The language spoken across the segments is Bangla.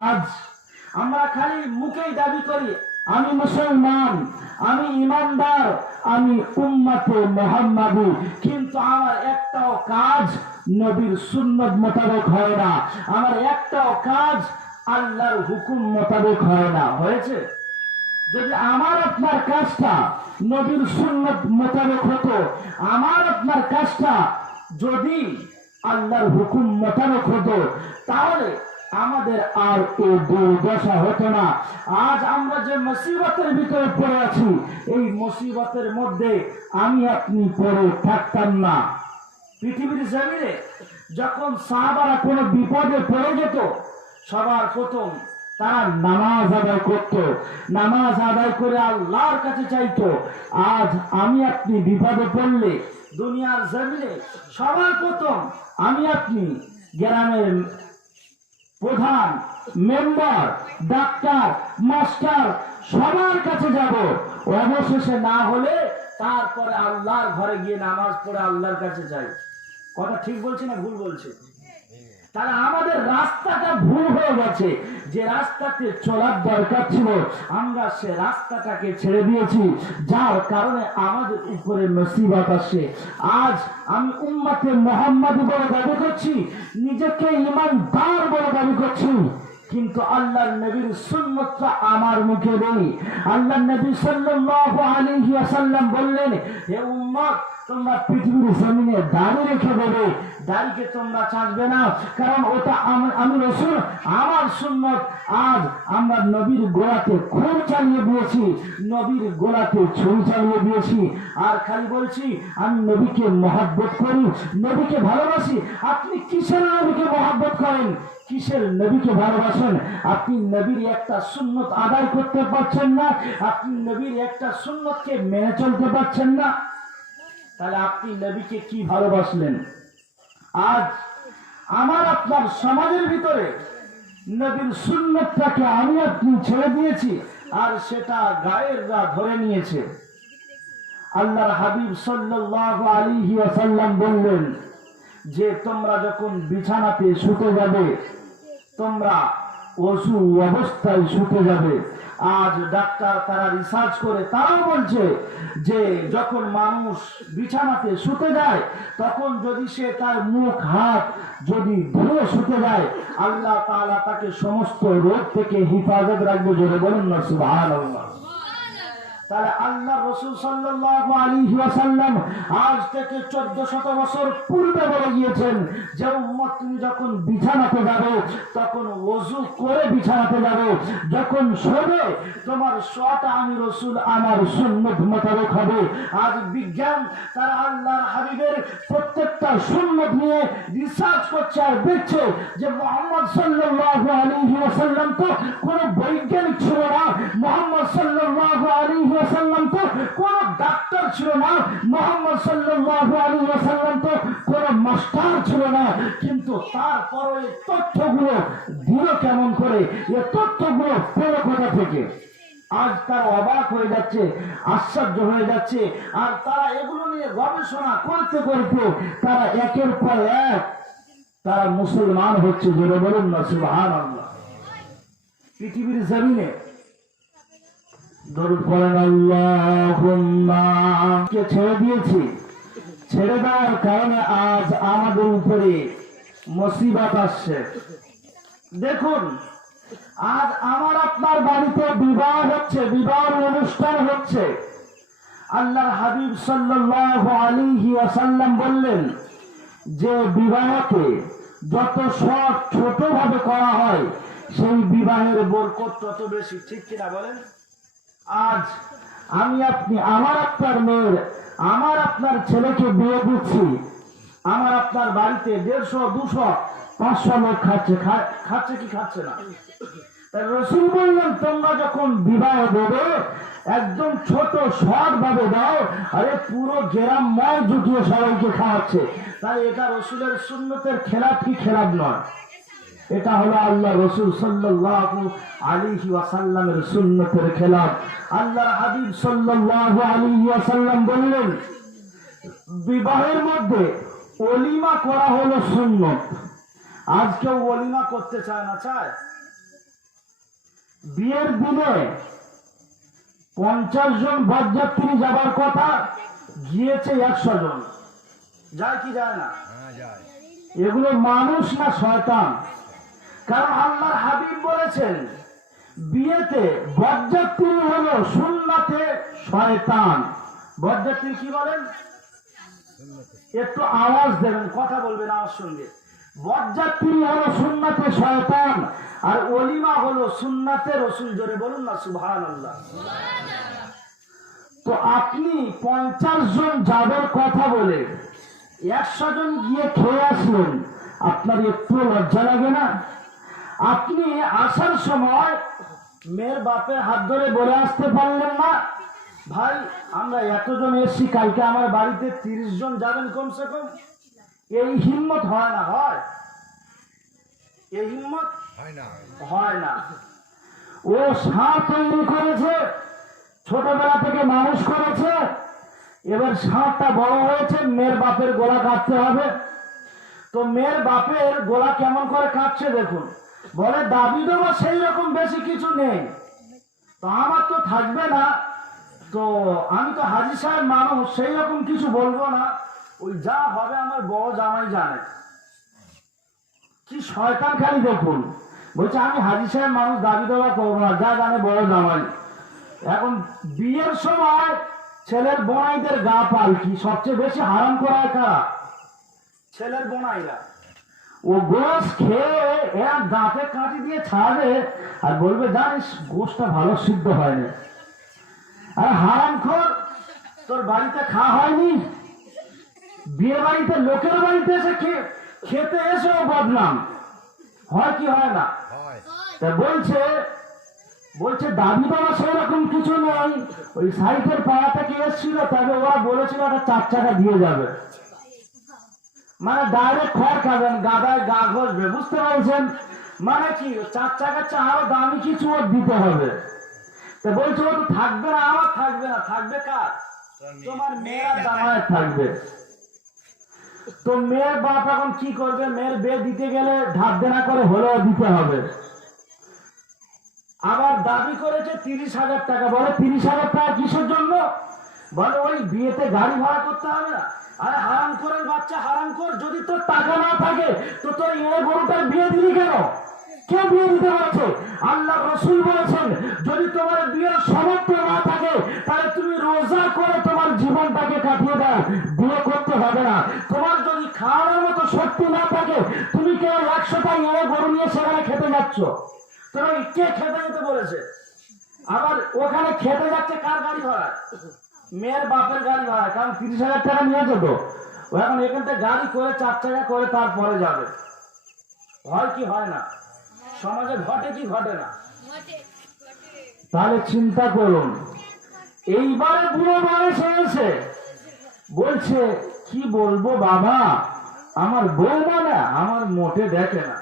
আজ আমরা খালি মুখেই দাবি করি আমি মুসলমান, আমি ইমানদার, আমি উম্মতে মুহাম্মাদি, কিন্তু আমার একটাও কাজ নবীর সুন্নত মোতাবেক হয় না, আমার একটাও কাজ আল্লাহর হুকুম মোতাবেক হয় না। হয়েছে? যদি আমার আপনার কাজটা নবীর সুন্নত মোতাবেক হতো, আমার আপনার কাজটা যদি আল্লাহর হুকুম মোতাবেক হতো, তাহলে আমাদের আর এই দুর্দশা হতো না। আজ আমরা যে মুসিবতের ভিতরে পড়ে আছি, এই মুসিবতের মধ্যে আমি আপনি পড়ে থাকতাম না। পৃথিবীর জমিনে যখন সাহাবারা কোনো বিপদে পড়ে যেত, সবার প্রথম তারা নামাজ আদায় করত, নামাজ আদায় করে আল্লাহর কাছে চাইতো। আজ আমি আপনি বিপদে পড়লে দুনিয়ার জমিনে সবার প্রথম আমি আপনি গ্রামের প্রধান, মেম্বার, ডাক্তার, মাস্টার সবার কাছে যাব, অবশেষে না হলে তারপরে আল্লাহর ঘরে গিয়ে নামাজ পড়ে আল্লাহর কাছে যাই। কথা ঠিক বলছি না ভুল বলছি? তাহলে আমাদের রাস্তাটা ভুল হয়ে গেছে। যে রাস্তাতে চলার দরকার ছিল আমরা সে রাস্তাটাকে ছেড়ে দিয়েছি, যার কারণে আমাদের উপরে মুসিবত আসে। আজ আমি উম্মতে মুহাম্মাদি বলে দাবি করছি, নিজেকে ইমানদার বলে দাবি করছি, কিন্তু আল্লাহর নবীর সুন্নতটা আমার মুখে নেই। আল্লাহর নবী সাল্লাল্লাহু আলাইহি ওয়াসাল্লাম বললেন, হে উম্মত, তোমরা পৃথিবীর জমিনে দাড়ি রেখে দেবে, দাড়িকে তোমরা চাঁদবে না, কারণ ওটা আমি রাসূল, আমার সুন্নত। আজ আমরা নবীর গোলাতে খুন চালিয়ে দিয়েছি, নবীর গোলাতে ছুরি চালিয়ে দিয়েছি, আর খালি বলছি আমি নবীকে মহব্বত করি, নবীকে ভালোবাসি। আপনি কিসের নবীকে মহব্বত করেন, কিসের নবীকে ভালোবাসেন? আপনি নবীর একটা সুন্নত আদায় করতে পারছেন না, আপনি নবীর একটা সুন্নতকে মেনে চলতে পারছেন না, তাহলে আপনি নবীকে কি ভালোবাসলেন? আজ আমার আপনার সমাজের ভিতরে নবীর সুন্নতটাকে আমি আপনি ছেড়ে দিয়েছি, আর সেটা গায়েররা ধরে নিয়েছে। আল্লাহর হাবিব সাল্লাল্লাহু আলাইহি ওয়াসাল্লাম বললেন যে তোমরা যখন বিছানাতে শুতে যাবে, তোমরা ওযু অবস্থায় শুতে যাবে। আজ ডাক্তার তারা রিসার্চ করে তারাও বলছে যে যখন মানুষ বিছানাতে শুতে যায়, তখন যদি সে তার মুখ হাত যদি ধুয়ে শুতে যায়, আল্লাহ তাআলা তাকে সমস্ত রোগ থেকে হেফাজত রাখবে। জোরে বলুন না সুবহানাল্লাহ। তাহলে আল্লাহ রাসূল সাল্লাল্লাহু আলাইহি ওয়াসাল্লাম আজ থেকে 1400 বছর পূর্বে বলে গিয়েছেন যে উম্মত, তুমি যখন বিছানাতে যাবে তখন ওযু করে বিছানাতে যাবে, যখন শোবে তোমার শোয়াটা আমি রাসূল আমার সুন্নাত মোতাবেক হবে। আজ বিজ্ঞান তারা আল্লাহর হাবিবের প্রত্যেকটা সুন্নাত নিয়ে রিসার্চ করছে আর দেখছে যে মুহাম্মদ সাল্লাল্লাহু আলাইহি ওয়াসাল্লাম তো কোনো বৈজ্ঞানিক ছিল না, মুহাম্মদ সাল্লাল্লাহু আলাইহি ওয়াসাল্লাম তো কোন ডাক্তার ছিল না, মুহাম্মদ সাল্লাল্লাহু আলাইহি ওয়াসাল্লাম তো কোন মাস্টার ছিল না, কিন্তু তারপরে এই তথ্যগুলো দিল কেমন করে, এই তথ্যগুলো পেল কোথা থেকে? আজ তারা অবাক হয়ে যাচ্ছে, আশ্চর্য হয়ে যাচ্ছে, আর তারা এগুলো নিয়ে গবেষণা করতে করতে তারা একের পর এক তারা মুসলমান হচ্ছে। জোরে বলুন না সুবহানাল্লাহ। পৃথিবীর জমিনে দরুদ পড়েন আল্লাহুম্মা, কে ছেড়ে দিয়েছি, ছেড়ে দেওয়ার কারণে আজ আমাদের উপরে মুসিবত আসছে। দেখুন, আজ আমার আপনার বাড়িতে বিবাহ হচ্ছে, বিবাহ অনুষ্ঠান হচ্ছে। আল্লাহর হাবিব সাল্লাল্লাহু আলাইহি ওয়াসাল্লাম বললেন যে বিবাহকে যত সব ছোট ভাবে করা হয়, সেই বিবাহের বরকত তত বেশি। ঠিক কিনা বলেন? আজ আমি আপনি আমার আপনার মেয়ের, আমার আপনার ছেলেকে বিয়ে দিচ্ছি, আমার আপনার বাড়িতে 150, 200, 500 লোক খাচ্ছে, খাচ্ছে কি খাচ্ছে না? তাই রাসূল বললেন তোমরা যখন বিবাহ দেবে একদম ছোট শর্ট ভাবে দাও, আরে পুরো গ্রামময় জুটিয়ে সবাইকে খাওয়াচ্ছে। তাই এটা রাসূলের সুন্নতের খেলাফ কি খেলাফ নয়? এটা হলো আল্লাহ রাসূল সাল্লাল্লাহু আলাইহি ওয়াসাল্লামের সুন্নতের খেলাফ। আল্লাহর হাবিব সাল্লাল্লাহু আলাইহি ওয়াসাল্লাম বললেন বিবাহের মধ্যে ওলিমা করা হলো সুন্নত। আজ কেউ ওলিমা করতে চায় না? চায়? বিয়ের দিনে 50 জন বরযাত্রী যাবার কথা, গিয়েছে 100 জন। যায় কি যায় না? এগুলো মানুষ না শয়তান? কারণ আল্লাহর হাবিব বলেছেন বিয়েতে বরযাত্রী হলো সুন্নাতে শয়তান। বরযাত্রী কি বলেন? একটু আওয়াজ দেবেন, কথা বলবেন আমার সঙ্গে। বরযাত্রী হলো সুন্নাতে শয়তান, আর ওলিমা হলো সুন্নাতে রসুল। জোরে বলুন না সুবহানাল্লাহ। তো আপনি 50 জন যাবার কথা বলে 100 জন গিয়ে খেয়ে আসলেন, আপনার একটু লজ্জা লাগে না? আপনি আসার সময় মেয়ের বাপের হাত ধরে বলে আসতে পারলেন না, ভাই আমরা এতজন এসছি, কালকে আমার বাড়িতে 30 জন যাবেন কমসে কম? এই হিম্মত হয় না? হয়? এই হিম্মত হয় না। ও সাপ তৈরি করেছে, ছোটবেলা থেকে মানুষ করেছে, এবার সাপটা বড় হয়েছে, মেয়ের বাপের গলা কাটতে হবে। তো মেয়ের বাপের গলা কেমন করে কাটছে দেখুন। বলে দাবি দেওয়া সেই রকম বেশি কিছু নেই, তো আমার তো থাকবে না, তো আমি তো হাজী সাহেব মানুষ, সেই রকম কিছু বলবো না, ওই যা হবে আমার বড় জামাই জানে। কি শয়তান খালি দেখুন, বলছে আমি হাজী সাহেব মানুষ, দাবি দেওয়া করবো না, যা জানে বড় জামাই। এখন বিয়ের সময় ছেলের বোনাইদের গা পালকি সবচেয়ে বেশি হারাম করা কারা? ছেলের বোনাইরা। ও গোশ খেয়ে এক দাঁতে কাটি দিয়ে ছাড়বে আর বলবে জানিস গোশটা ভালো সিদ্ধ হয়নি। আর হারামখোর, তোর বাড়িতে খাওয়া হয়নি, বিয়ে বাড়িতে লোকের বাড়িতে এসে খেতে এসেও বদনাম হয় কি হয় না? তা বলছে দাবি দেওয়া সেরকম কিছু নেই, ওই সাইকেল পাড়া থেকে এসেছিল, তবে ওরা বলেছিল একটা 4 চাকা দিয়ে যাবে, মানে ডাইরেক্ট খড় খাবেন, গাদায় গা ঘষবে, বুঝতে পারছেন? মানে কি 4 চাকার চেয়ে আরো দামি কিছু ওর দিতে হবে। তা বলছে ও তো থাকবে না, আমার থাকবে না, থাকবে কার? তোমার মেয়ের জামায় থাকবে। তো মেয়ের বাপ এখন কি করবে? মেয়ের বিয়ে দিতে গেলে ধার দেনা করে হলেও দিতে হবে। আবার দাবি করেছে 30,000 টাকা। বলে 30,000 টাকা কিসের জন্য? বলে ওই বিয়েতে গাড়ি ভাড়া করতে হবে না। আরে হারামখোরের বাচ্চা, হারামখোর, যদি তোর টাকা না থাকে তো তোর এনে গরুটার বিয়ে দিলি কেন? কে বিয়ে দিতে বলেছে? আল্লাহ রসুল বলেছেন যদি তোমার বিয়ের সামর্থ্য না থাকে তাহলে তুমি রোজা করে তোমার জীবনটাকে কাটিয়ে দাও, বিয়ে করতে হবে না। তোমার যদি খাওয়ানোর মতো শক্তি না থাকে, তুমি কেন 100টা এনে গরু নিয়ে সেখানে খেতে যাচ্ছ? তোমাকে কে খেতে যেতে বলেছে? আবার ওখানে খেতে যাচ্ছে কার গাড়ি ভাড়া? মেয়ের বাপের গাড়ি ভাড়া, কারণ 30,000 টাকা নিয়েছে তো। ও এখন এখান থেকে গাড়ি করে 4 চাকা করে তারপরে যাবে। হয় কি হয় না? সমাজে ঘটে কি ঘটে না? তাহলে চিন্তা করুন, এইবারে বুড়ো বয়স হয়েছে, বলছে কি বলবো বাবা, আমার বউ মানে আমার মোটে দেখে না।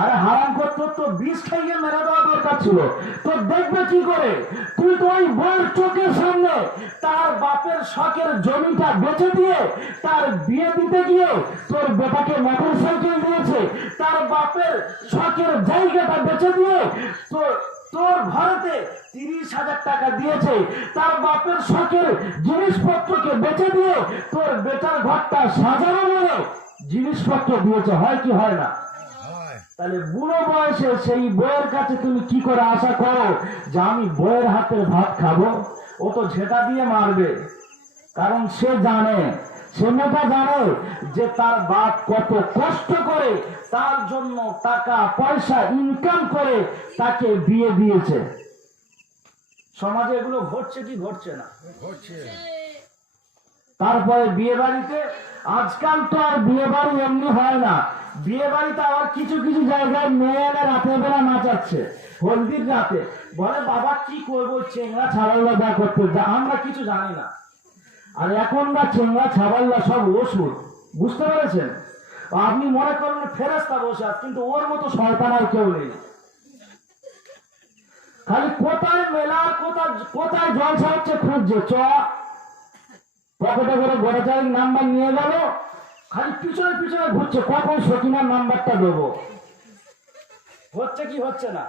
আরে হারাম করতো তো 20 খাইয়ে মেরে দেওয়া দরকার ছিল, তো দেখবে কি করে? তুই তো ওই বউয়ের চোখের সামনে তার বাপের শখের জমিটা বেচে দিয়ে তার বিয়ে দিতে গিয়ে তোর বেটাকে মোটর সাইকেল দিয়েছে, তার বাপের শখের জায়গাটা বেচে দিয়ে তোর ঘরেতে 30,000 টাকা দিয়েছে, তার বাপের শখের জিনিসপত্রকে বেচে দিয়ে তোর বেটার ঘরটা সাজানো বলে জিনিসপত্র দিয়েছে। হয় কি হয় না? তাহলে বুড়ো বয়সে সেই বইয়ের কাছে তুমি কি করে আশা করো যে আমি বইয়ের হাতের ভাত খাবো? ও তো ঝেঁটা দিয়ে মারবে, কারণ সে জানে, সে মেয়েটা জানে যে তার বাপ কত কষ্ট করে তার জন্য টাকা পয়সা ইনকাম করে তাকে বিয়ে দিয়েছে। সমাজে এগুলো ঘটছে কি ঘটছে না? ঘটছে। তারপরে বিয়ে বাড়িতে, আজকাল তো আর বিয়ে বাড়ি এমনি হয় না, বিয়ে বাড়িতে আবার কিছু কিছু জায়গায় মেয়েরা রাতের বেলা নাচাচ্ছে, হলদির রাতে। বলে বাবা কি করবো, চেংড়া ছাড়াল্লা যা করতে, আমরা কিছু জানি না। আর এখনকার চেংড়া ছাড়াল্লা সব ওষুধ, বুঝতে পেরেছেন? আপনি মনে করেন ফেরেশতা বসে আছে, কিন্তু ওর মতো শয়তান আর কেউ নেই। খালি কোথায় মেলা, কোথায় জলসা হচ্ছে খুঁজছে, পকেটে করে গোটা চারিক নাম্বার নিয়ে গেল, খালি পিছনে পিছনে ঘুরছে, কখন সকিনার নাম্বারটা দেবো। হচ্ছে কি হচ্ছে না?